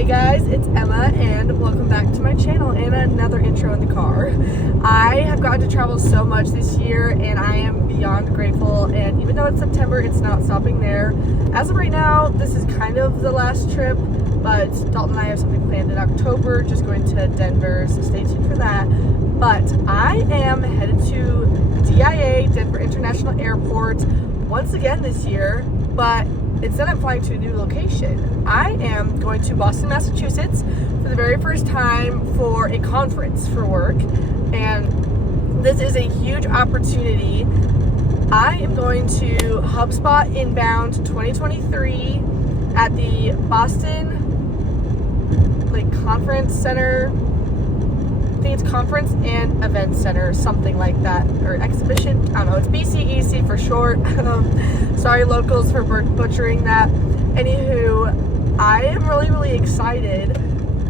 Hey guys, it's Emma and welcome back to my channel and another intro in the car. I have gotten to travel so much this year and I am beyond grateful, and even though it's September, it's not stopping there. As of right now, this is kind of the last trip, but Dalton and I have something planned in October, just going to Denver, so stay tuned for that. But I am headed to DIA, Denver International Airport, once again this year, but instead I'm flying to a new location. I am going to Boston, Massachusetts for the very first time for a conference for work, and this is a huge opportunity. I am going to HubSpot Inbound 2023 at the Boston Conference Center. I think it's Conference and Event Center, something like that, or exhibition. I don't know. It's BCEC for short. Sorry, locals, for butchering that. Anywho, I am really excited.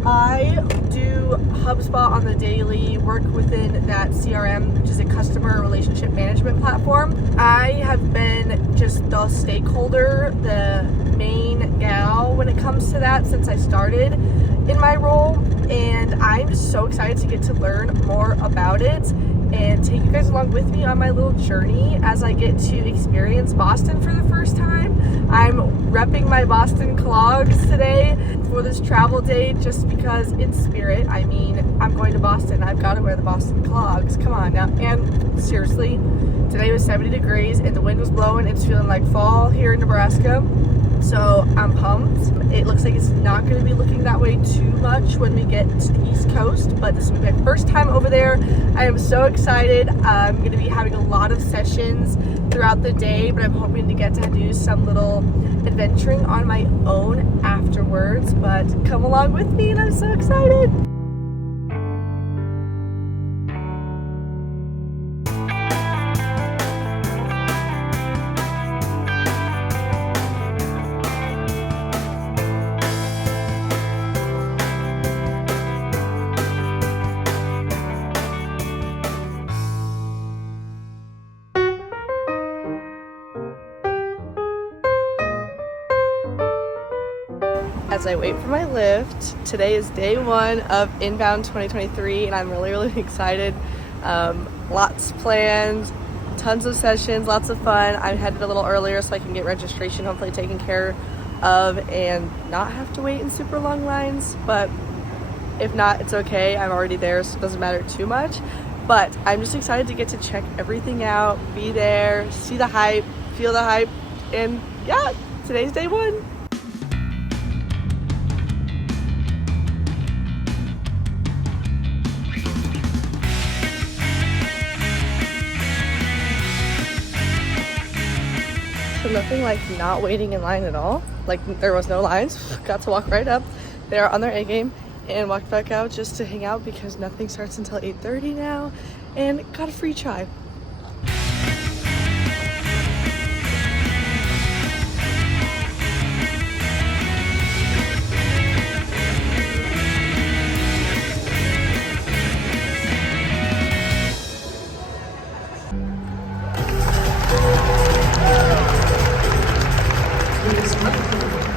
I do HubSpot on the daily, work within that CRM, which is a customer relationship management platform. I have been just the stakeholder, the main gal when it comes to that since I started in my role, and I'm just so excited to get to learn more about it and take you guys along with me on my little journey as I get to experience Boston for the first time. I'm repping my Boston clogs today for this travel day just because in spirit. I mean, I'm going to Boston, I've got to wear the Boston clogs, come on now. And seriously, today was 70 degrees and the wind was blowing. It's feeling like fall here in Nebraska, so I'm pumped. It looks like it's not going to be looking that way too much when we get to the East Coast, but this will be my first time over there. I am so excited. I'm going to be having a lot of sessions throughout the day, but I'm hoping to get to do some little adventuring on my own afterwards. But come along with me, and I'm so excited. As I wait for my lift, today is day one of Inbound 2023 and I'm really excited. Lots planned, tons of sessions, lots of fun. I'm headed a little earlier so I can get registration hopefully taken care of and not have to wait in super long lines, but if not, it's okay. I'm already there, so it doesn't matter too much. But I'm just excited to get to check everything out, be there, see the hype, feel the hype, and yeah, today's day one. So nothing like not waiting in line at all. Like there was no lines. Got to walk right up. They're on their A game and walked back out just to hang out because nothing starts until 8:30 now, and got a free chai.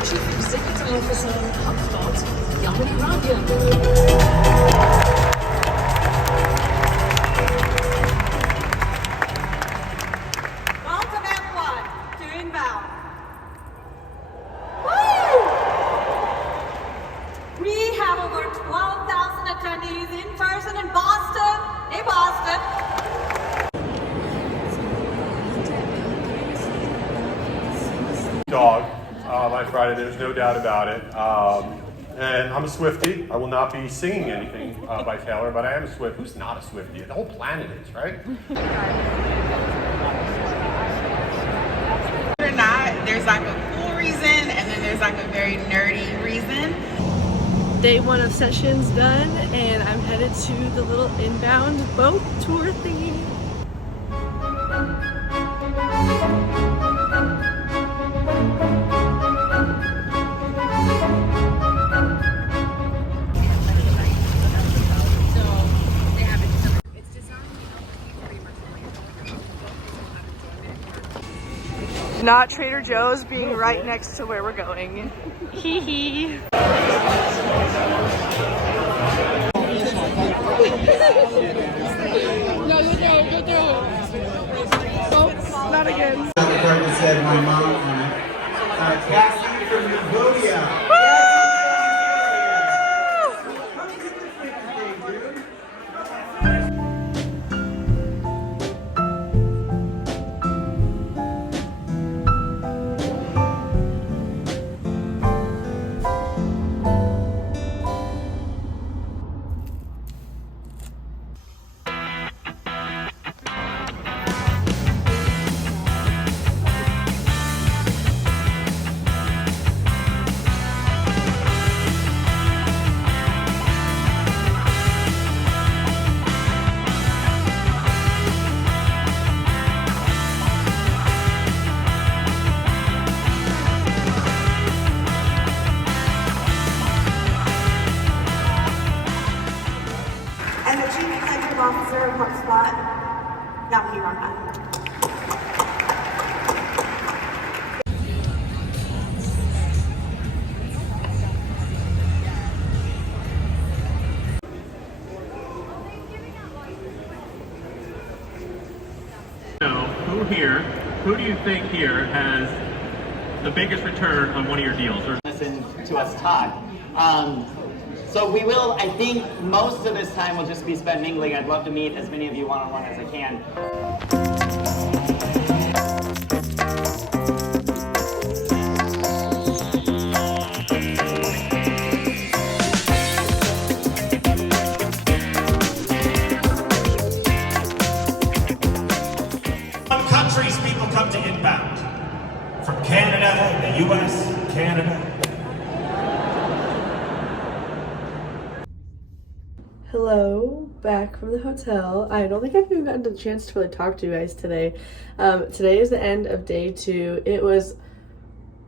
Chief Executive Officer of HubSpot, Yamini Ranjan. Welcome everyone to Inbound. Woo! We have over 12,000 attendees in person in Boston. Hey Boston! Dog by Friday, there's no doubt about it. And I'm a Swiftie. I will not be singing anything by Taylor, but I am a Swift. Who's not a Swiftie? The whole planet is, right? Or not, there's like a cool reason and then there's like a very nerdy reason. Day one of sessions done, and I'm headed to the little Inbound boat tour thingy. Not Trader Joe's being right next to where we're going. Hee hee. No, go through it, go through it. Oh, not again. The card that said my mom on it. Cassie from Cambodia. And the Chief Executive Officer of HubSpot, now here on that. Who do you think here has the biggest return on one of your deals? Or listen to us talk. So we will, I think most of this time will just be spent mingling. I'd love to meet as many of you one-on-one as I can. What countries people come to Inbound? From Canada, the US, Canada. Hello, back from the hotel. I don't think I've even gotten the chance to really talk to you guys today. Today is the end of day 2. It was,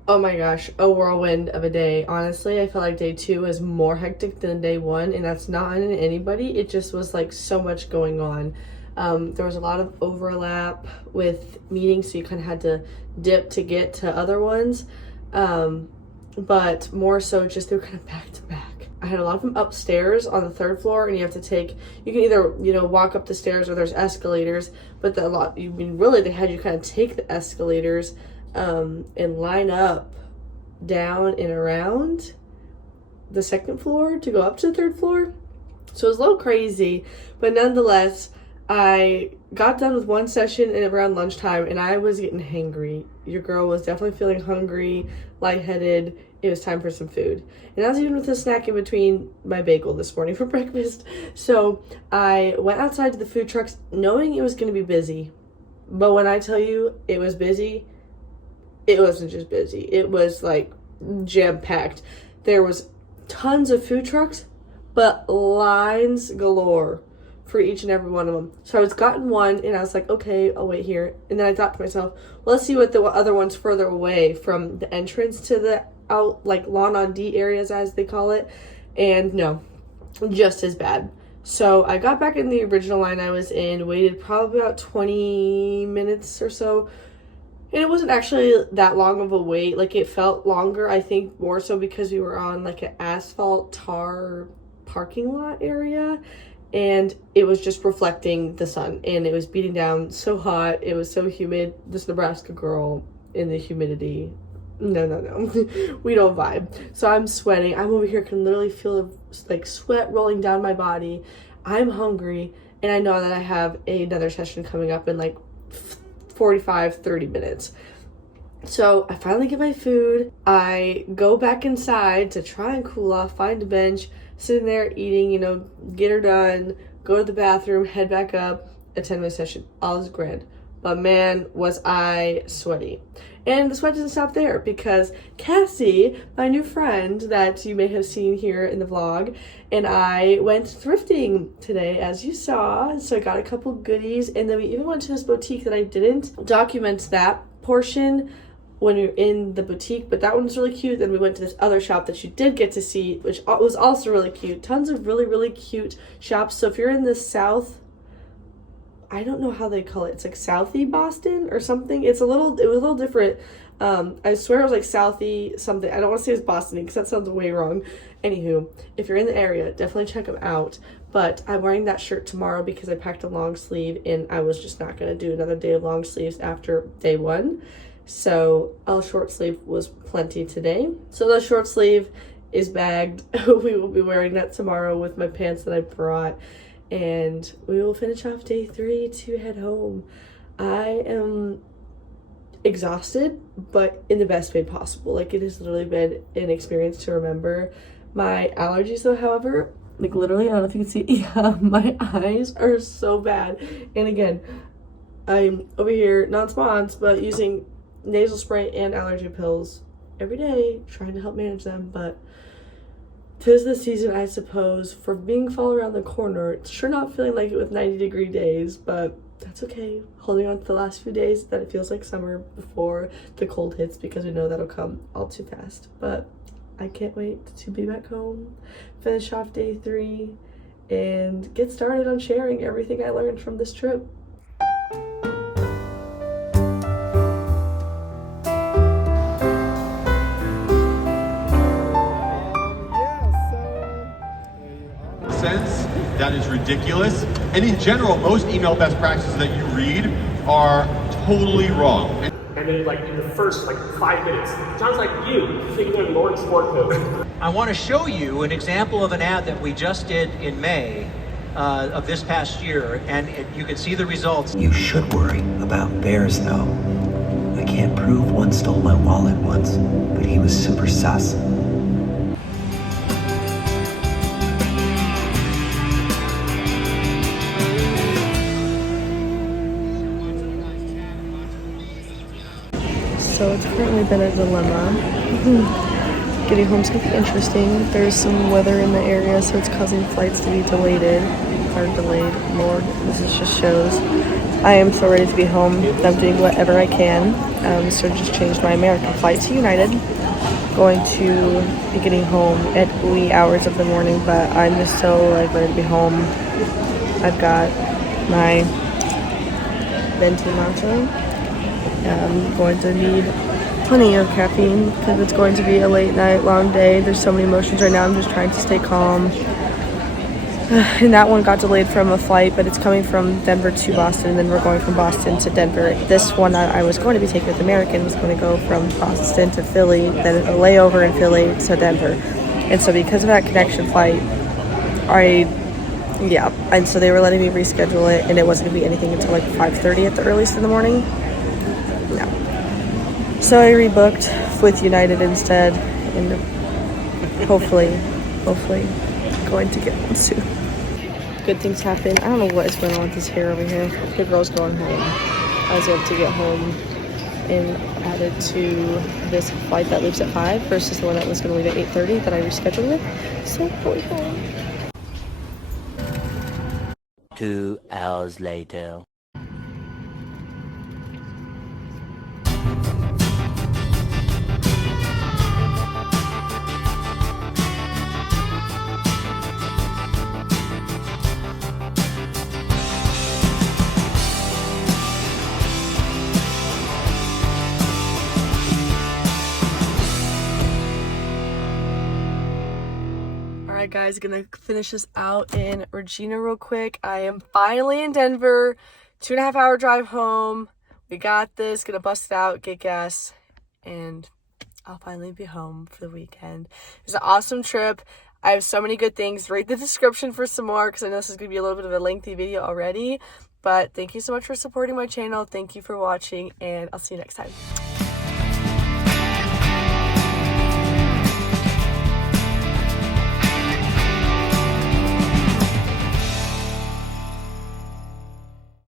oh my gosh, a whirlwind of a day. Honestly, I felt like day 2 was more hectic than day 1, and that's not on anybody. It just was like so much going on. There was a lot of overlap with meetings, so you kind of had to dip to get to other ones. But more so just they were kind of back to back. I had a lot of them upstairs on the 3rd floor, and you have to take, you can either, walk up the stairs or there's escalators, but they had you kind of take the escalators and line up down and around the 2nd floor to go up to the 3rd floor. So it was a little crazy, but nonetheless, I got done with one session and around lunchtime, and I was getting hangry. Your girl was definitely feeling hungry, lightheaded. It was time for some food. And I was even with a snack in between my bagel this morning for breakfast. So I went outside to the food trucks knowing it was going to be busy. But when I tell you it was busy, it wasn't just busy. It was like jam-packed. There was tons of food trucks, but lines galore for each and every one of them. So I was gotten one, and I was like, okay, I'll wait here. And then I thought to myself, well, let's see what the other one's further away from the entrance to the lawn on D areas, as they call it. And no, just as bad. So I got back in the original line I was in, waited probably about 20 minutes or so. And it wasn't actually that long of a wait. Like, it felt longer, I think more so because we were on like an asphalt tar parking lot area. And it was just reflecting the sun, and it was beating down so hot. It was so humid. This Nebraska girl in the humidity. No. We don't vibe. So I'm sweating. I'm over here, can literally feel like sweat rolling down my body. I'm hungry, and I know that I have another session coming up in like 45-30 minutes. So I finally get my food. I go back inside to try and cool off, find a bench, sitting there eating, get her done, go to the bathroom, head back up, attend my session. All is grand. But man, was I sweaty. And the sweat doesn't stop there, because Cassie, my new friend that you may have seen here in the vlog, and I went thrifting today, as you saw. So I got a couple goodies, and then we even went to this boutique that I didn't document that portion when you're in the boutique, but that one was really cute. Then we went to this other shop that you did get to see, which was also really cute. Tons of really, really cute shops. So if you're in the South, I don't know how they call it. It's like Southie Boston or something. It was a little different. I swear it was like Southie something. I don't want to say it's Boston because that sounds way wrong. Anywho, if you're in the area, definitely check them out. But I'm wearing that shirt tomorrow because I packed a long sleeve and I was just not going to do another day of long sleeves after day one. So a short sleeve was plenty today. So the short sleeve is bagged. We will be wearing that tomorrow with my pants that I brought. And we will finish off day 3 to head home. I am exhausted, but in the best way possible. Like, it has literally been an experience to remember. My allergies though, however, like literally, I don't know if you can see, yeah, my eyes are so bad. And again, I'm over here, not spons, but using nasal spray and allergy pills every day, trying to help manage them. But 'tis the season, I suppose, for being fall around the corner. It's sure not feeling like it with 90-degree days, but that's okay. Holding on to the last few days that it feels like summer before the cold hits, because we know that'll come all too fast. But I can't wait to be back home, finish off day 3, and get started on sharing everything I learned from this trip. Sense that is ridiculous, and in general most email best practices that you read are totally wrong. And then like in the first 5 minutes, sounds like you think they're Lord Sport Coat. I want to show you an example of an ad that we just did in May of this past year, and you can see the results. You should worry about bears though. I can't prove one stole my wallet once, but he was super sus. So it's currently been a dilemma. Getting home's gonna be interesting. There's some weather in the area, so it's causing flights to be delayed. Lord, this just shows. I am so ready to be home. I'm doing whatever I can. So just changed my American flight to United. Going to be getting home at wee hours of the morning, but I'm just so ready to be home. I've got my venti matcha. I'm going to need plenty of caffeine because it's going to be a late night, long day. There's so many emotions right now. I'm just trying to stay calm. And that one got delayed from a flight, but it's coming from Denver to Boston, and then we're going from Boston to Denver. This one that I was going to be taking with American was going to go from Boston to Philly, then a layover in Philly to Denver. And so because of that connection flight, and so they were letting me reschedule it, and it wasn't going to be anything until 5:30 at the earliest in the morning. No. So I rebooked with United instead, and hopefully going to get one soon. Good things happen. I don't know what is going on with this hair over here. The girl's going home. I was able to get home and added to this flight that leaves at 5 versus the one that was going to leave at 8:30 that I rescheduled with. So going home. 2 hours later. Alright guys, gonna finish this out in Regina real quick. I am finally in Denver. 2.5 hour drive home. We got this. Gonna bust it out, get gas, and I'll finally be home for the weekend. It was an awesome trip. I have so many good things. Read the description for some more because I know this is gonna be a little bit of a lengthy video already. But thank you so much for supporting my channel. Thank you for watching, and I'll see you next time.